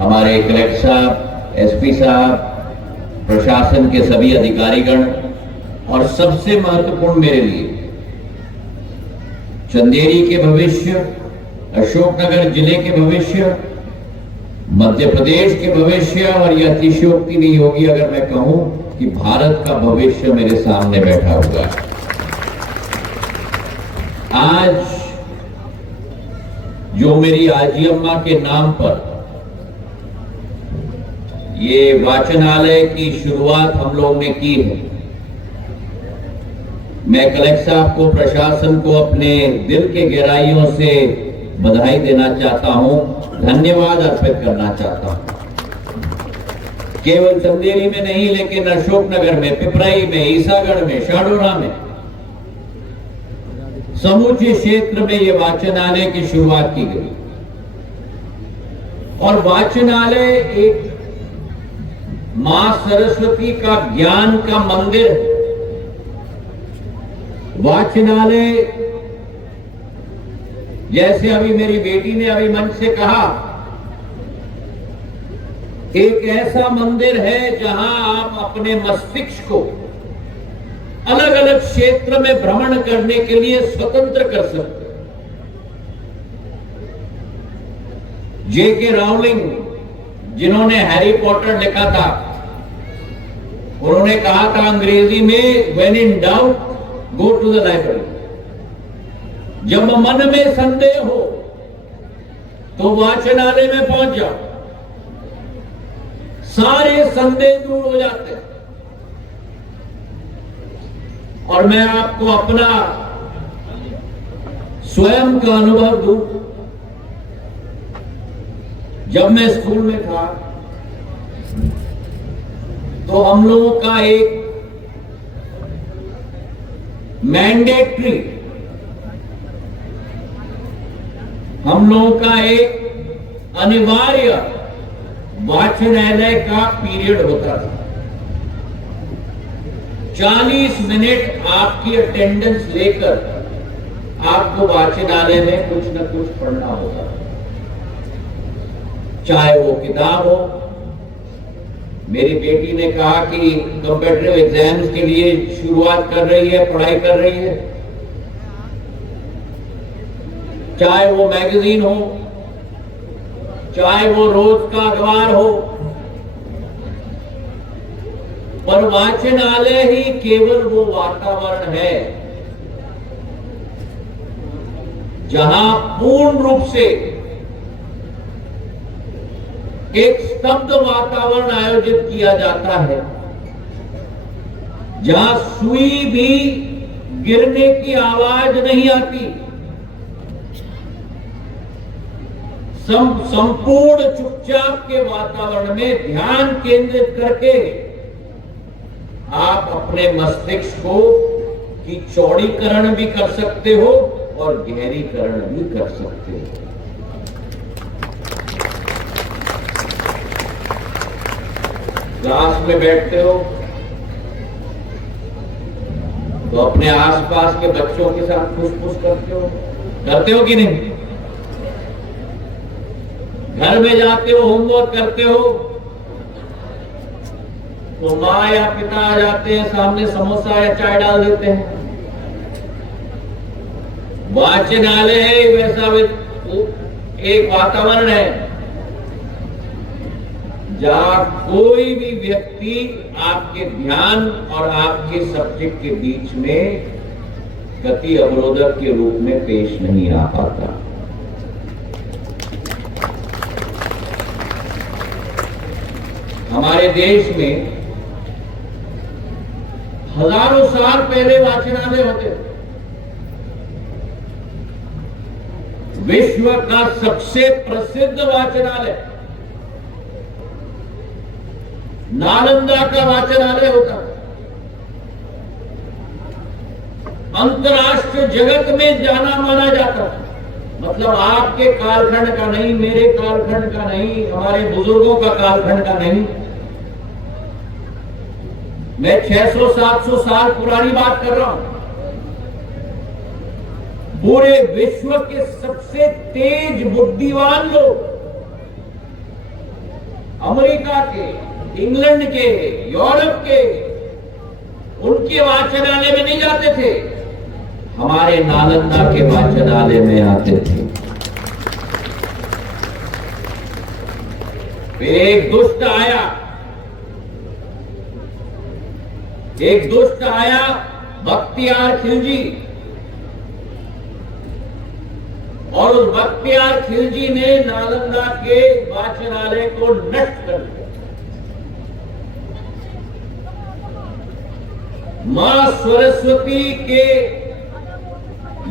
हमारे कलेक्टर साहब, एसपी साहब, प्रशासन के सभी अधिकारीगण और सबसे महत्वपूर्ण मेरे लिए चंदेरी के भविष्य, अशोकनगर जिले के भविष्य, मध्य प्रदेश के भविष्य और यह अतिशयोक्ति नहीं होगी अगर मैं कहूं कि भारत का भविष्य मेरे सामने बैठा हुआ है। आज जो मेरी आजी अम्मा के नाम पर ये वाचनालय की शुरुआत हम लोग ने की है, मैं कलेक्टर साहब को, प्रशासन को अपने दिल के गहराइयों से बधाई देना चाहता हूं, धन्यवाद अर्पित करना चाहता हूं। केवल चंदेरी में नहीं लेकिन अशोकनगर में, पिपराई में, ईसागढ़ में, शाडोरा में, समूचे क्षेत्र में यह वाचनालय की शुरुआत की गई। और वाचनालय एक मां सरस्वती का ज्ञान का मंदिर है। वाचनालय, जैसे अभी मेरी बेटी ने अभी मंच से कहा, एक ऐसा मंदिर है जहां आप अपने मस्तिष्क को अलग अलग क्षेत्र में भ्रमण करने के लिए स्वतंत्र कर सकते हैं। J.K. राउलिंग, जिन्होंने हैरी पॉटर लिखा था, उन्होंने कहा था अंग्रेजी में, when in doubt go to the library. जब मन में संदेह हो तो वाचनालय में पहुंच जाओ, सारे संदेह दूर हो जाते हैं। और मैं आपको अपना स्वयं का अनुभव दूं। जब मैं स्कूल में था तो हम लोगों का एक मैंडेटरी, हम लोगों का एक अनिवार्य वाचनालय का पीरियड होता था। 40 मिनट आपकी अटेंडेंस लेकर आपको वाचनालय में कुछ न कुछ पढ़ना होता, चाहे वो किताब हो। मेरी बेटी ने कहा कि कॉम्पिटिटिव एग्जाम्स के लिए शुरुआत कर रही है, पढ़ाई कर रही है, चाहे वो मैगजीन हो, चाहे वो रोज का अखबार हो, पर वाचनालय ही केवल वो वातावरण है जहां पूर्ण रूप से एक स्तब्ध वातावरण आयोजित किया जाता है, जहां सुई भी गिरने की आवाज नहीं आती, संपूर्ण चुपचाप के वातावरण में ध्यान केंद्रित करके आप अपने मस्तिष्क को की चौड़ीकरण भी कर सकते हो और गहरीकरण भी कर सकते हो। क्लास में बैठते हो तो अपने आसपास के बच्चों के साथ फुसफुस करते हो कि नहीं? घर में जाते हो, होमवर्क करते हो तो माँ या पिता आ जाते हैं, सामने समोसा या चाय डाल देते हैं। वाचनालय है वैसा एक वातावरण है जहां कोई भी व्यक्ति आपके ध्यान और आपके सब्जेक्ट के बीच में गति अवरोधक के रूप में पेश नहीं आ पाता। हमारे देश में हजारों साल पहले वाचनालय होते थे। विश्व का सबसे प्रसिद्ध वाचनालय नालंदा का वाचनालय होता है। अंतर्राष्ट्रीय जगत में जाना माना जाता है। मतलब आपके कालखंड का नहीं, मेरे कालखंड का नहीं, हमारे बुजुर्गों का कालखंड का नहीं, मैं 600-700 साल पुरानी बात कर रहा हूं। पूरे विश्व के सबसे तेज बुद्धिमान लोग अमेरिका के, इंग्लैंड के, यूरोप के, उनके वाचनालय में नहीं जाते थे, हमारे नालंदा के वाचनालय में आते थे। फिर एक दुष्ट आया बख्तियार खिलजी, और उस बख्तियार खिलजी ने नालंदा के वाचनालय को नष्ट कर दिया। मां सरस्वती के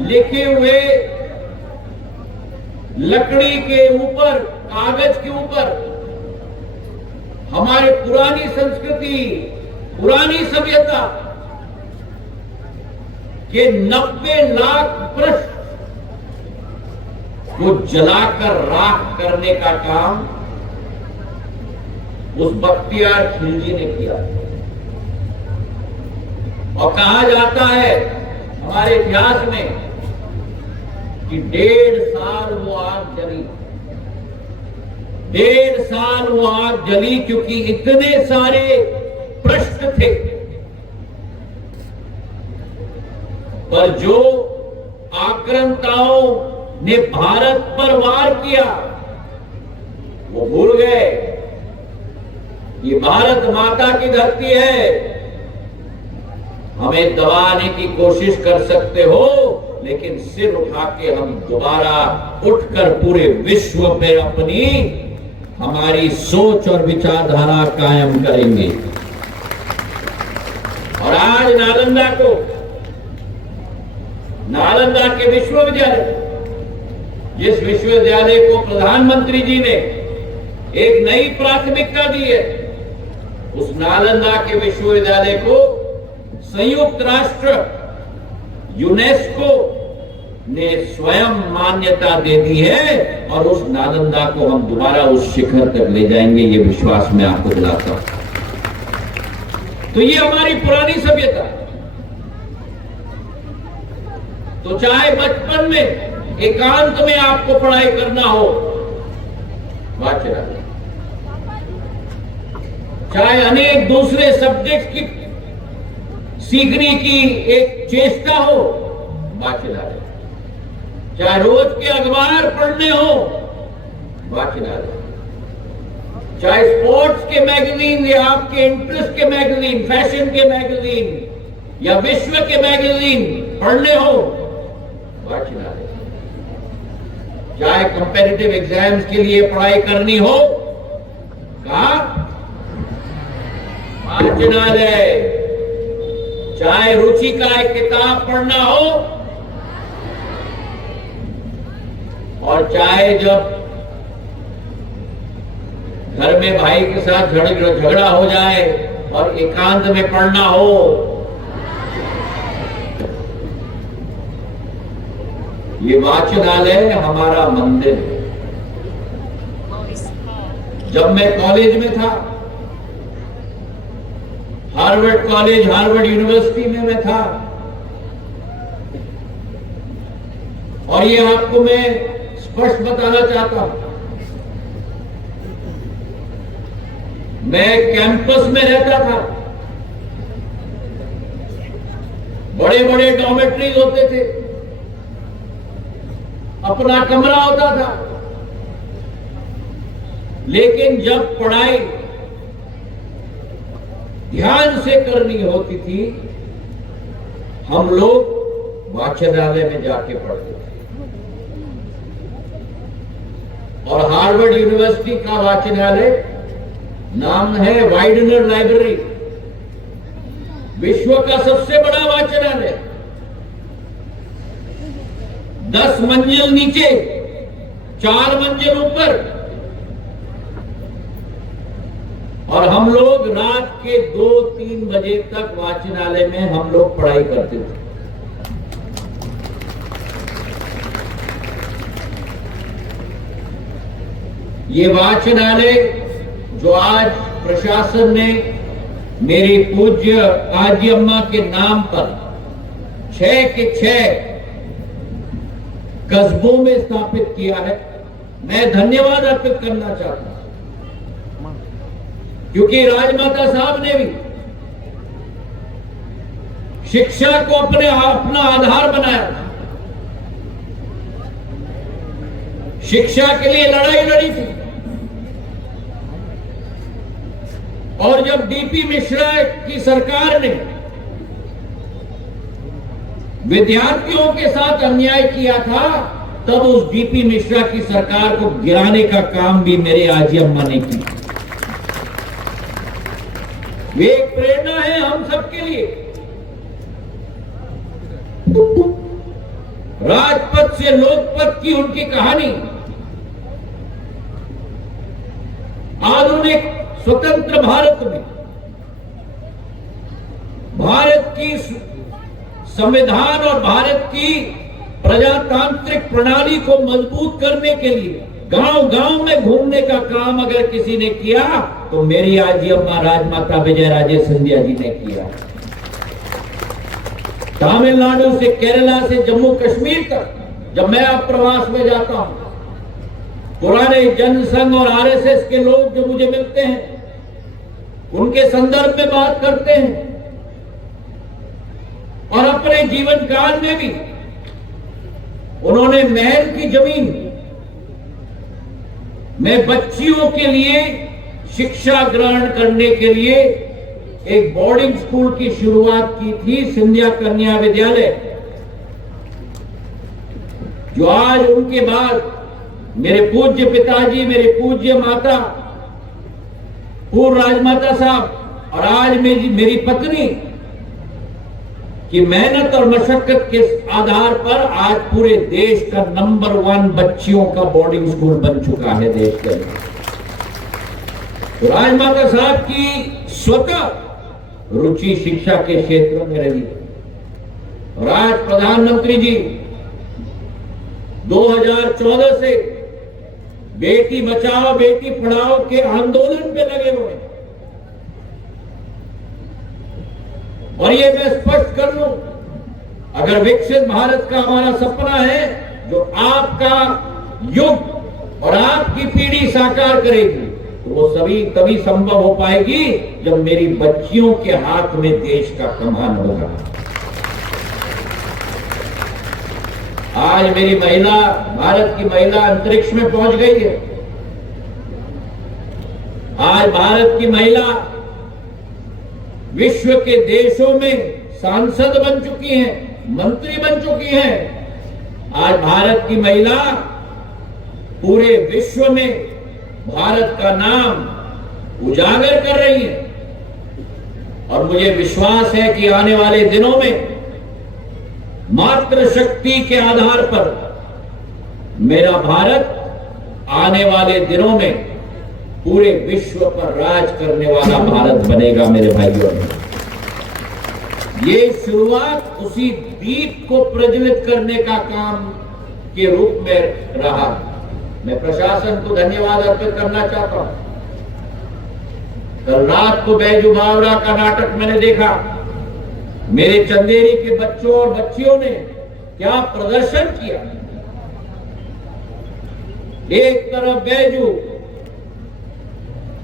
लिखे हुए लकड़ी के ऊपर, कागज के ऊपर हमारी पुरानी संस्कृति, पुरानी सभ्यता के 90 लाख पृष्ठ को जलाकर राख करने का काम उस बख्तियार खिलजी ने किया। और कहा जाता है हमारे इतिहास में कि 1.5 साल वो आग जली, 1.5 साल वो आग जली, क्योंकि इतने सारे पृष्ठ थे। पर जो आक्रांताओं ने भारत पर वार किया, वो भूल गए ये भारत माता की धरती है। हमें दबाने की कोशिश कर सकते हो, लेकिन सिर उठा के हम दोबारा उठकर पूरे विश्व पे अपनी हमारी सोच और विचारधारा कायम करेंगे। और आज नालंदा के विश्वविद्यालय, जिस विश्वविद्यालय को प्रधानमंत्री जी ने एक नई प्राथमिकता दी है, उस नालंदा के विश्वविद्यालय को संयुक्त राष्ट्र यूनेस्को ने स्वयं मान्यता दे दी है, और उस नालंदा को हम दोबारा उस शिखर तक ले जाएंगे, ये विश्वास मैं आपको दिलाता हूं। तो ये हमारी पुरानी सभ्यता। तो चाहे बचपन में एकांत में आपको पढ़ाई करना हो, वाचनालय, चाहे अनेक दूसरे सब्जेक्ट की सीखने की एक चेष्टा हो, वाचनालय, चाहे रोज के अखबार पढ़ने हो, वाचनालय, चाहे स्पोर्ट्स के मैगजीन या आपके इंटरेस्ट के मैगजीन, फैशन के मैगजीन या विश्व के मैगजीन पढ़ने हो, वाचनालय, चाहे कंपैरेटिव एग्जाम्स के लिए पढ़ाई करनी हो, कहा, वाचनालय, चाहे रुचि का एक किताब पढ़ना हो, और चाहे जब घर में भाई के साथ झगड़ा हो जाए और एकांत में पढ़ना हो, ये वाचनालय हमारा मंदिर है। जब मैं कॉलेज में था, हार्वर्ड कॉलेज, हार्वर्ड यूनिवर्सिटी में मैं था, और ये आपको मैं स्पष्ट बताना चाहता हूं, मैं कैंपस में रहता था, बड़े बड़े डॉर्मेट्रीज होते थे, अपना कमरा होता था, लेकिन जब पढ़ाई ध्यान से करनी होती थी, हम लोग वाचनालय में जाके पढ़ते थे। और हार्वर्ड यूनिवर्सिटी का वाचनालय नाम है वाइडनर लाइब्रेरी, विश्व का सबसे बड़ा वाचनालय, 10 मंजिल नीचे, 4 मंजिल ऊपर, और हम लोग रात के 2-3 बजे तक वाचनालय में हम लोग पढ़ाई करते थे। ये वाचनालय जो आज प्रशासन ने मेरी पूज्य आजी अम्मा के नाम पर 6 के 6 कस्बों में स्थापित किया है, मैं धन्यवाद अर्पित करना चाहता हूं। क्योंकि राजमाता साहब ने भी शिक्षा को अपना आधार बनाया, शिक्षा के लिए लड़ाई लड़ी थी। और जब डीपी मिश्रा की सरकार ने विद्यार्थियों के साथ अन्याय किया था, तब उस डीपी मिश्रा की सरकार को गिराने का काम भी मेरे आजी अम्मा ने किया। वे एक प्रेरणा है हम सबके लिए। राजपथ से लोकपथ की उनकी कहानी आधुनिक स्वतंत्र भारत में भारत की संविधान और भारत की प्रजातांत्रिक प्रणाली को मजबूत करने के लिए गांव-गांव में घूमने का काम अगर किसी ने किया तो मेरी आजी अम्मा राजमाता विजयराजे सिंधिया जी ने किया। तमिलनाडु से केरला से जम्मू कश्मीर तक जब मैं अब प्रवास में जाता हूं, पुराने जनसंघ और आरएसएस के लोग जो मुझे मिलते हैं, उनके संदर्भ में बात करते हैं और अपने जीवन काल में भी उन्होंने महल की जमीन में बच्चियों के लिए शिक्षा ग्रहण करने के लिए एक बोर्डिंग स्कूल की शुरुआत की थी, सिंधिया कन्या विद्यालय, जो आज उनके बाद मेरे पूज्य पिताजी, मेरे पूज्य माता, पूर्व राजमाता साहब और आज मेरी पत्नी की मेहनत और मशक्कत के आधार पर आज पूरे देश का नंबर 1 बच्चियों का बोर्डिंग स्कूल बन चुका है देश के अंदर। तो राजमाता साहब की स्वतः रुचि शिक्षा के क्षेत्र में रही और आज प्रधानमंत्री जी 2014 से बेटी बचाओ बेटी पढ़ाओ के आंदोलन पे लगे हुए हैं। और ये मैं स्पष्ट कर लूं, अगर विकसित भारत का हमारा सपना है जो आपका युग और आपकी पीढ़ी साकार करेगी, तो वो तभी संभव हो पाएगी जब मेरी बच्चियों के हाथ में देश का कमान होगा। आज मेरी महिला, भारत की महिला अंतरिक्ष में पहुंच गई है। आज भारत की महिला विश्व के देशों में सांसद बन चुकी हैं, मंत्री बन चुकी हैं। आज भारत की महिला पूरे विश्व में भारत का नाम उजागर कर रही है और मुझे विश्वास है कि आने वाले दिनों में मातृशक्ति के आधार पर मेरा भारत आने वाले दिनों में पूरे विश्व पर राज करने वाला भारत बनेगा। मेरे भाइयों, ये शुरुआत उसी दीप को प्रज्वलित करने का काम के रूप में रहा। मैं प्रशासन को धन्यवाद अर्पित करना चाहता हूं। कल रात को बैजू बावरा का नाटक मैंने देखा। मेरे चंदेरी के बच्चों और बच्चियों ने क्या प्रदर्शन किया। एक तरफ बैजू,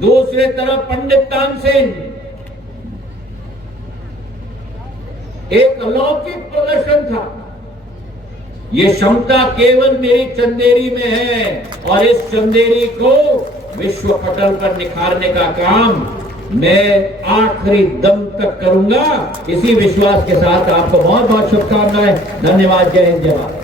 दूसरे तरफ पंडित तानसेन, एक अलौकिक प्रदर्शन था। ये क्षमता केवल मेरी चंदेरी में है और इस चंदेरी को विश्व पटल पर निखारने का काम मैं आखिरी दम तक करूंगा। इसी विश्वास के साथ आपको बहुत बहुत शुभकामनाएं। धन्यवाद। जय हिंद, जय भारत।